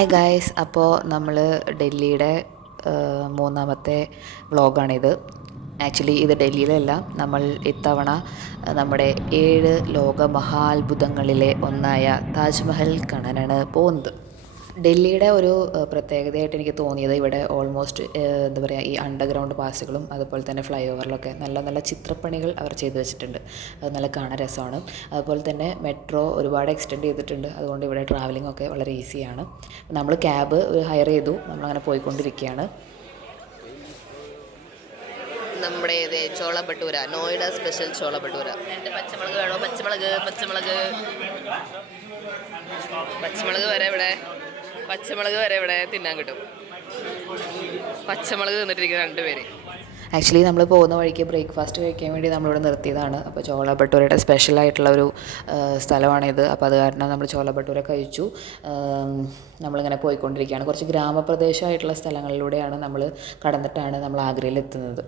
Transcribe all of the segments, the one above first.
Hi guys, അപ്പോൾ നമ്മൾ ഡൽഹിയുടെ മൂന്നാമത്തെ വ്ളോഗാണിത്. ആക്ച്വലി ഇത് ഡൽഹിയിലല്ല, നമ്മൾ ഇത്തവണ നമ്മുടെ 7 ലോക മഹാത്ഭുതങ്ങളിലെ ഒന്നായ താജ്മഹൽ കാണാനാണ് പോകുന്നത്. ഡൽഹിയുടെ ഒരു പ്രത്യേകതയായിട്ട് എനിക്ക് തോന്നിയത് ഇവിടെ ഓൾമോസ്റ്റ് എന്താ പറയുക, ഈ അണ്ടർഗ്രൗണ്ട് പാസുകളും അതുപോലെ തന്നെ ഫ്ലൈ ഓവറിലൊക്കെ നല്ല നല്ല ചിത്രപ്പണികൾ അവർ ചെയ്തു വെച്ചിട്ടുണ്ട്. അത് നല്ല കാണാൻ രസമാണ്. അതുപോലെ തന്നെ മെട്രോ ഒരുപാട് എക്സ്റ്റെൻഡ് ചെയ്തിട്ടുണ്ട്. അതുകൊണ്ട് ഇവിടെ ട്രാവലിംഗ് ഒക്കെ വളരെ ഈസിയാണ്. നമ്മൾ ക്യാബ് ഹയർ ചെയ്തു, നമ്മളങ്ങനെ പോയിക്കൊണ്ടിരിക്കുകയാണ്. നമ്മുടെ ചോള ഭട്ടൂര, നോയിഡ സ്പെഷ്യൽ ചോള ഭട്ടൂര. പച്ചമുളക് വേണോ? പച്ചമുളക് വരെ ഇവിടെ തിന്നാൻ കിട്ടും. പച്ചമുളക് തിന്നിട്ടിരിക്കുന്ന 2 പേര്. ആക്ച്വലി നമ്മൾ പോകുന്ന വഴിക്ക് ബ്രേക്ക്ഫാസ്റ്റ് കഴിക്കാൻ വേണ്ടി നമ്മളിവിടെ നിർത്തിയതാണ്. അപ്പോൾ ചോള ഭട്ടൂരയുടെ സ്പെഷ്യലായിട്ടുള്ള ഒരു സ്ഥലമാണിത്. അപ്പോൾ അത് കാരണം നമ്മൾ ചോള ഭട്ടൂര കഴിച്ചു. നമ്മളിങ്ങനെ പോയിക്കൊണ്ടിരിക്കുകയാണ്. കുറച്ച് ഗ്രാമപ്രദേശമായിട്ടുള്ള സ്ഥലങ്ങളിലൂടെയാണ് നമ്മൾ കടന്നിട്ടാണ് നമ്മൾ ആഗ്രയിൽ എത്തുന്നത്.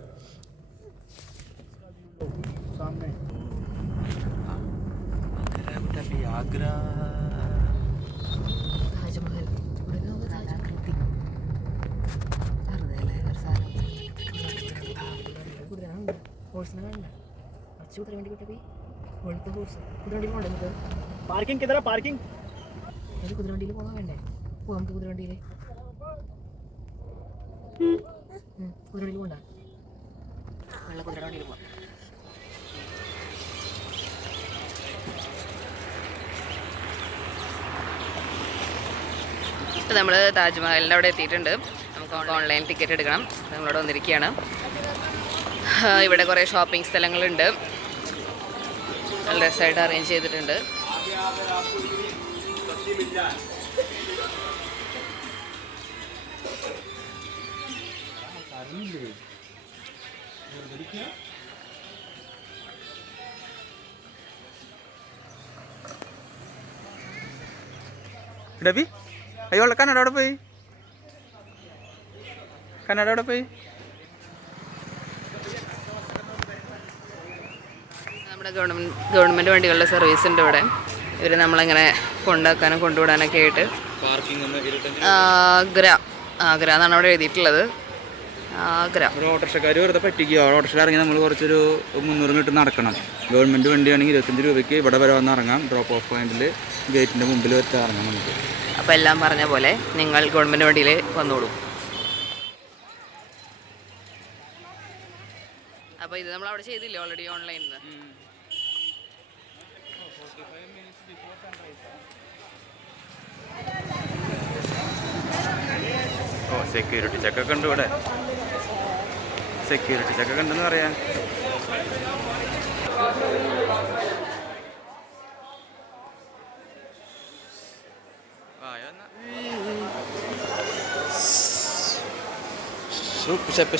पार्किंग किधर है? पार्किंग കുതിരവണ്ടിയിൽ പോകാൻ വേണ്ടേ? പോകാം നമുക്ക് കുതിരവണ്ടിയിൽ. കുതിരവണ്ടിയിൽ പോകണ്ട, വെള്ള കുതിരവണ്ടിയിൽ പോകാം. നമ്മൾ താജ്മഹലിൻ്റെ അവിടെ എത്തിയിട്ടുണ്ട്. നമുക്ക് ഓൺലൈൻ ടിക്കറ്റ് എടുക്കണം. നമ്മളിവിടെ വന്നിരിക്കുകയാണ്. ഇവിടെ കുറേ ഷോപ്പിംഗ് സ്ഥലങ്ങളുണ്ട്, നല്ല രസമായിട്ട് അറേഞ്ച് ചെയ്തിട്ടുണ്ട്. ഡബി അയ്യോ, കന്നഡ അവിടെ പോയി, കന്നഡ അവിടെ പോയി. നമ്മുടെ ഗവൺമെൻറ് വണ്ടികളുടെ സർവീസ് ഉണ്ട് ഇവിടെ. ഇവർ നമ്മളങ്ങനെ കൊണ്ടാക്കാനും കൊണ്ടുവിടാനൊക്കെ ആയിട്ട്. ആഗ്ര എന്നാണ് അവിടെ എഴുതിയിട്ടുള്ളത്. ആഗ്ര. ഓട്ടോറിക്ഷക്കാർ വെറുതെ പറ്റിക്കുക. ഓട്ടോറിക്ഷ ഇറങ്ങി നമ്മൾ കുറച്ചൊരു 300 മീറ്റർ നടക്കണം. ഗവൺമെൻറ് വണ്ടിയാണെങ്കിൽ 25 രൂപയ്ക്ക് ഇവിടെ വരെ വന്ന് ഇറങ്ങാം. ഡ്രോപ്പ് ഓഫ് പോയിന്റിൽ ഗേറ്റിൻ്റെ മുമ്പിൽ വെച്ച് ഇറങ്ങാം നമുക്ക്. അപ്പോൾ എല്ലാം പറഞ്ഞ പോലെ നിങ്ങൾ ഗവൺമെൻറ് വണ്ടിയിൽ വന്നോളൂ. അപ്പോൾ ഇത് നമ്മൾ അവിടെ ചെയ്തില്ലേ ഓൾറെഡി ഓൺലൈനിൽ. സെക്യൂരിറ്റി ചെക്കൊക്കെ ഉണ്ട് ഇവിടെ. സെക്യൂരിറ്റി ചെക്കൊക്കെ ഉണ്ടെന്ന് പറയാൻ.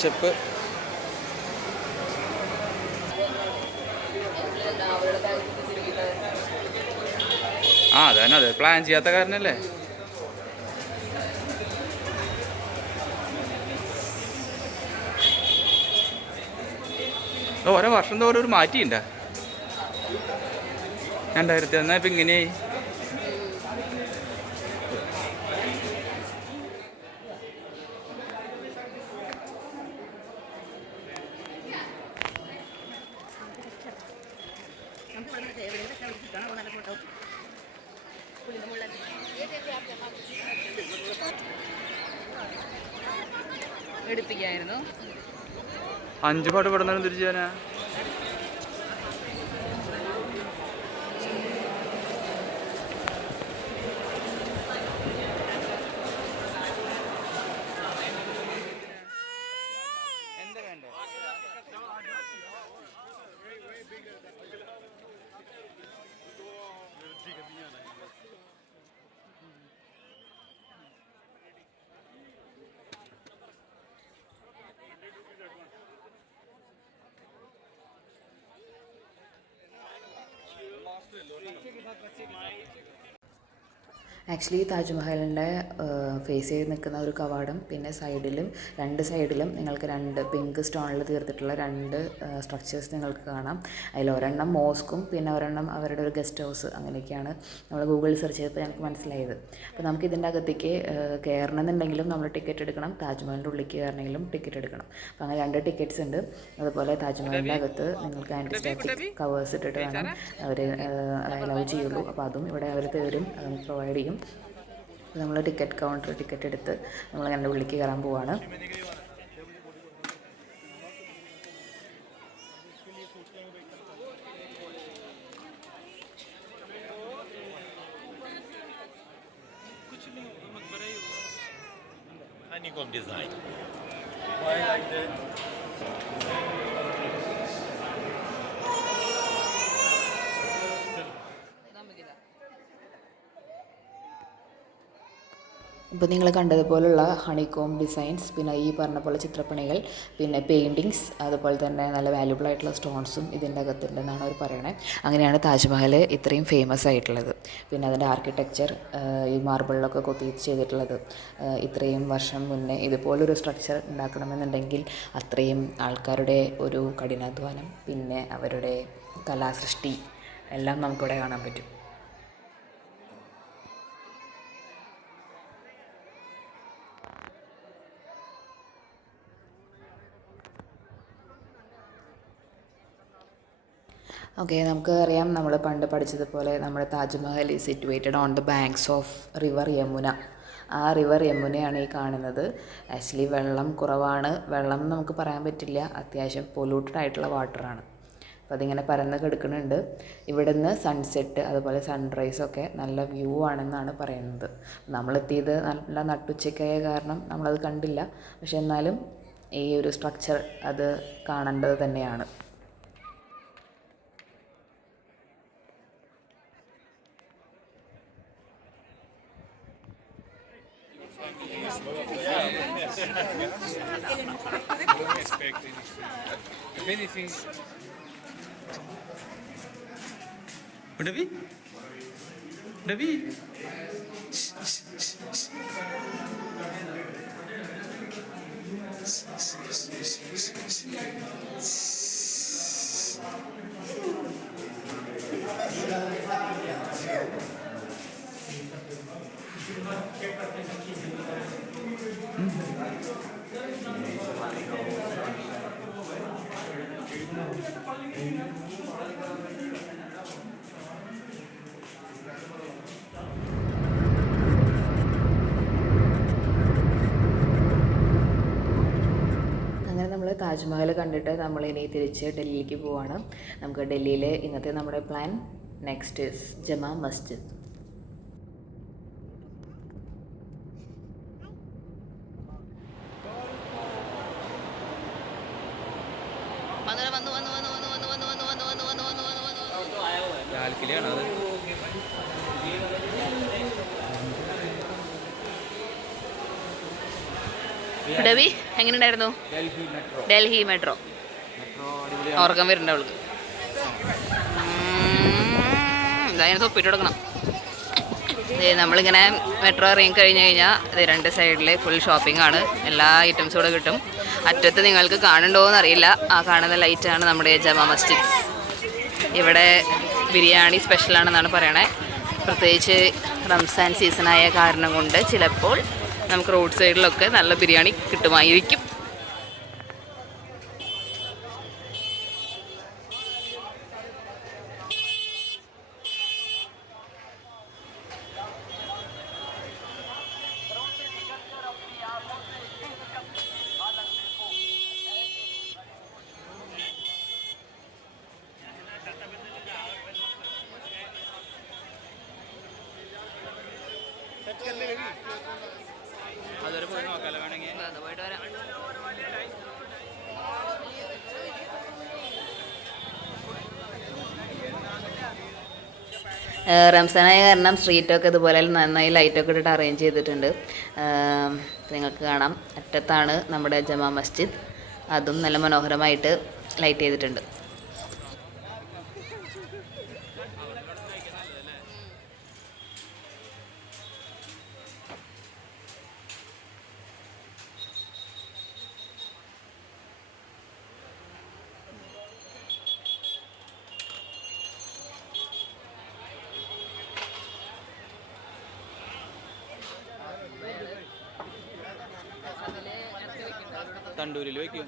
ഷെപ്പ് അതന്നെ, അതെ പ്ലാൻ ചെയ്യാത്ത കാരണല്ലേ. ഓരോ വർഷം തോറും ഒരു മാറ്റിയുണ്ട. 2001 ഇപ്പം ഇങ്ങനെയായി. എടുപ്പിക്കായിരുന്നു 5 പാട്ട് പെടുന്നാലും തിരിച്ചു തരാ. ആക്ച്വലി താജ്മഹലിൻ്റെ ഫേസ് ചെയ്ത് നിൽക്കുന്ന ഒരു കവാടം, പിന്നെ രണ്ട് സൈഡിലും നിങ്ങൾക്ക് രണ്ട് പിങ്ക് സ്റ്റോണിൽ തീർത്തിട്ടുള്ള രണ്ട് സ്ട്രക്ചേഴ്സ് നിങ്ങൾക്ക് കാണാം. അതിലൊരെണ്ണം മോസ്കും പിന്നെ ഒരെണ്ണം അവരുടെ ഒരു ഗസ്റ്റ് ഹൗസ്, അങ്ങനെയൊക്കെയാണ് നമ്മൾ ഗൂഗിളിൽ സെർച്ച് ചെയ്തപ്പോൾ ഞങ്ങൾക്ക് മനസ്സിലായത്. അപ്പോൾ നമുക്ക് ഇതിൻ്റെ അകത്തേക്ക് കയറണമെന്നുണ്ടെങ്കിലും നമ്മൾ ടിക്കറ്റ് എടുക്കണം, താജ്മഹലിൻ്റെ ഉള്ളിലേക്ക് കയറണമെങ്കിലും ടിക്കറ്റ് എടുക്കണം. അപ്പോൾ അങ്ങനെ 2 ടിക്കറ്റ്സ് ഉണ്ട്. അതുപോലെ താജ്മഹലിൻ്റെ അകത്ത് നിങ്ങൾക്ക് ആൻറ്റി സ്റ്റാറ്റിക് കവേഴ്സ് ഇട്ടിട്ട് വേണം അവർ അലൗ ചെയ്യുള്ളൂ. അപ്പോൾ അതും ഇവിടെ അവർ തരും, അത് പ്രൊവൈഡ് ചെയ്യും. നമ്മൾ ടിക്കറ്റ് കൗണ്ടർ ടിക്കറ്റ് എടുത്ത് നമ്മൾ അതിൻ്റെ ഉള്ളിലേക്ക് കയറാൻ പോവാണ്. Honeycomb design. ഇപ്പോൾ നിങ്ങൾ കണ്ടതുപോലുള്ള ഹണികോം ഡിസൈൻസ്, പിന്നെ ഈ പറഞ്ഞ പോലെ ചിത്രപ്പണികൾ, പിന്നെ പെയിൻറ്റിങ്സ്, അതുപോലെ തന്നെ നല്ല വാല്യുബിൾ ആയിട്ടുള്ള സ്റ്റോൺസും ഇതിൻ്റെ അകത്തുണ്ടെന്നാണ് അവർ പറയണത്. അങ്ങനെയാണ് താജ്മഹൽ ഇത്രയും ഫേമസ് ആയിട്ടുള്ളത്. പിന്നെ അതിൻ്റെ ആർക്കിടെക്ചർ, ഈ മാർബിളിലൊക്കെ കൊത്തി ചെയ്തിട്ടുള്ളത്, ഇത്രയും വർഷം മുന്നേ ഇതുപോലൊരു സ്ട്രക്ചർ ഉണ്ടാക്കണമെന്നുണ്ടെങ്കിൽ അത്രയും ആൾക്കാരുടെ ഒരു കഠിനാധ്വാനം, പിന്നെ അവരുടെ കലാസൃഷ്ടി എല്ലാം നമുക്കിവിടെ കാണാൻ പറ്റും. ഓക്കെ, നമുക്ക് അറിയാം, നമ്മൾ പണ്ട് പഠിച്ചതുപോലെ നമ്മുടെ Taj Mahal is situated on the banks of river Yamuna. ആ റിവർ യമുനയാണ് ഈ കാണുന്നത്. ആക്ച്വലി വെള്ളം കുറവാണ്, വെള്ളം നമുക്ക് പറയാൻ പറ്റില്ല, അത്യാവശ്യം പൊല്യൂട്ടഡ് ആയിട്ടുള്ള വാട്ടറാണ്. അപ്പോൾ അതിങ്ങനെ പരന്ന് കിടക്കുന്നുണ്ട്. ഇവിടുന്ന് സൺസെറ്റ് അതുപോലെ സൺറൈസൊക്കെ നല്ല വ്യൂ ആണെന്നാണ് പറയുന്നത്. നമ്മളെത്തിയത് നല്ല നട്ടുച്ചയ്ക്കായ കാരണം നമ്മളത് കണ്ടില്ല, പക്ഷെ എന്നാലും ഈ ഒരു സ്ട്രക്ചർ അത് കാണേണ്ടത് തന്നെയാണ്. താജ്മഹൽ കണ്ടിട്ട് നമ്മളിനി തിരിച്ച് ഡൽഹിയിലേക്ക് പോവാണ്. നമുക്ക് ഡൽഹിയിലെ ഇന്നത്തെ നമ്മുടെ plan next is Jama Masjid. ഡവി എങ്ങനെയുണ്ടായിരുന്നു? ഡൽഹി മെട്രോ ഓർക്കാൻ വരുന്നുണ്ട് അവൾക്ക്. ഇതായത് തൊപ്പിട്ട് കൊടുക്കണം. നമ്മളിങ്ങനെ മെട്രോ ഇറങ്ങി കഴിഞ്ഞ് കഴിഞ്ഞാൽ ഇത് 2 സൈഡിൽ ഫുൾ ഷോപ്പിംഗ് ആണ്, എല്ലാ ഐറ്റംസും കൂടെ കിട്ടും. അറ്റത്ത് നിങ്ങൾക്ക് കാണുന്നുണ്ടോ എന്നറിയില്ല, ആ കാണുന്ന ലൈറ്റാണ് നമ്മുടെ ജമാ മസ്ജിദ്. ഇവിടെ ബിരിയാണി സ്പെഷ്യലാണെന്നാണ് പറയണേ. പ്രത്യേകിച്ച് റംസാൻ സീസണായ കാരണം കൊണ്ട് ചിലപ്പോൾ നമുക്ക് റോഡ് സൈഡിലൊക്കെ നല്ല ബിരിയാണി കിട്ടുമായിരിക്കും. അതൊരു പോയി നോക്കാമല്ലോ വേണമെങ്കിൽ. പോയിട്ട് വരാം. റംസാനായ കാരണം സ്ട്രീറ്റൊക്കെ ഇതുപോലെ നന്നായി ലൈറ്റൊക്കെ ഇട്ടിട്ട് അറേഞ്ച് ചെയ്തിട്ടുണ്ട്. നിങ്ങൾക്ക് കാണാം അറ്റത്താണ് നമ്മുടെ ജമാ മസ്ജിദ്, അതും നല്ല മനോഹരമായിട്ട് ലൈറ്റ് ചെയ്തിട്ടുണ്ട്. തണ്ടൂരിൽ വയ്ക്കും.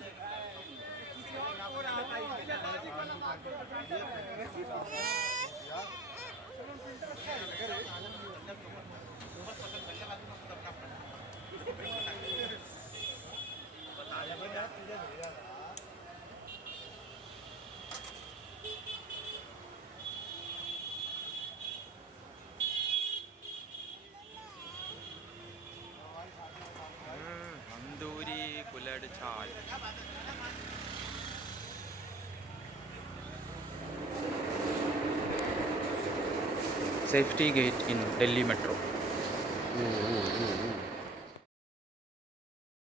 തന്തൂരി കുലട് ചാൽ. Safety gate in Delhi Metro.